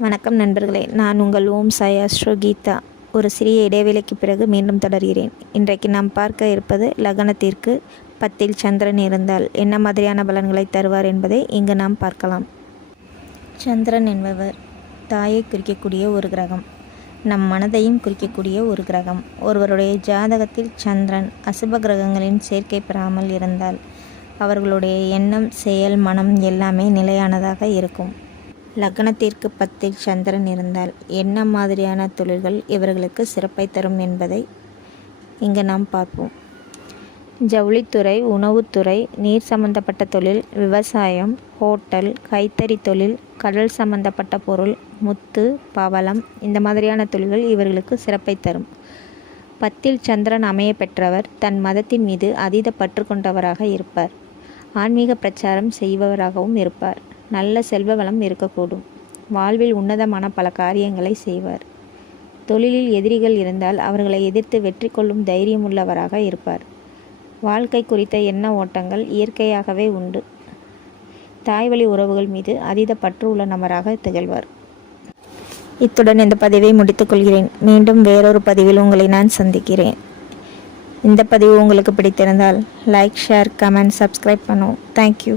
வணக்கம் நண்பர்களே, நான் உங்கள் ஓம் சாய் அஸ்ட்ரோ கீதா. ஒரு சிறிய இடைவேளைக்கு பிறகு மீண்டும் தொடர்கிறேன். இன்றைக்கு நாம் பார்க்க இருப்பது லக்னத்திற்கு 10 சந்திரன் இருந்தால் என்ன மாதிரியான பலன்களை தருவார் என்பதை இங்கு நாம் பார்க்கலாம். சந்திரன் என்பவர் தாயை குறிக்கக்கூடிய ஒரு கிரகம், நம் மனதையும் குறிக்கக்கூடிய ஒரு கிரகம். ஒருவருடைய ஜாதகத்தில் சந்திரன் அசுப கிரகங்களின் சேர்க்கை பெறாமல் இருந்தால் அவர்களுடைய எண்ணம், செயல், மனம் எல்லாமே நிலையானதாக இருக்கும். லக்னத்திற்கு 10 சந்திரன் இருந்தால் என்ன மாதிரியான தொழில்கள் இவர்களுக்கு சிறப்பை தரும் என்பதை இங்கு நாம் பார்ப்போம். ஜவுளித்துறை, உணவுத்துறை, நீர் சம்பந்தப்பட்ட தொழில், விவசாயம், ஹோட்டல், கைத்தறி தொழில், கடல் சம்பந்தப்பட்ட பொருள், முத்து, பவளம், இந்த மாதிரியான தொழில்கள் இவர்களுக்கு சிறப்பை தரும். 10 சந்திரன் அமைய பெற்றவர் தன் மதத்தின் மீது அதீத பற்று கொண்டவராக இருப்பார். ஆன்மீக பிரச்சாரம் செய்பவராகவும் இருப்பார். நல்ல செல்வ வளம் இருக்கக்கூடும். வாழ்வில் உன்னதமான பல காரியங்களை செய்வார். தொழிலில் எதிரிகள் இருந்தால் அவர்களை எதிர்த்து வெற்றி கொள்ளும் தைரியம் உள்ளவராக இருப்பார். வாழ்க்கை குறித்த எண்ண ஓட்டங்கள் இயற்கையாகவே உண்டு. தாய்வழி உறவுகள் மீது அதீத பற்று உள்ள நபராக திகழ்வார். இத்துடன் இந்த பதிவை முடித்துக்கொள்கிறேன். மீண்டும் வேறொரு பதிவில் உங்களை நான் சந்திக்கிறேன். இந்த பதிவு உங்களுக்கு பிடித்திருந்தால் லைக், ஷேர், கமெண்ட், சப்ஸ்கிரைப் பண்ணுவோம். தேங்க்யூ.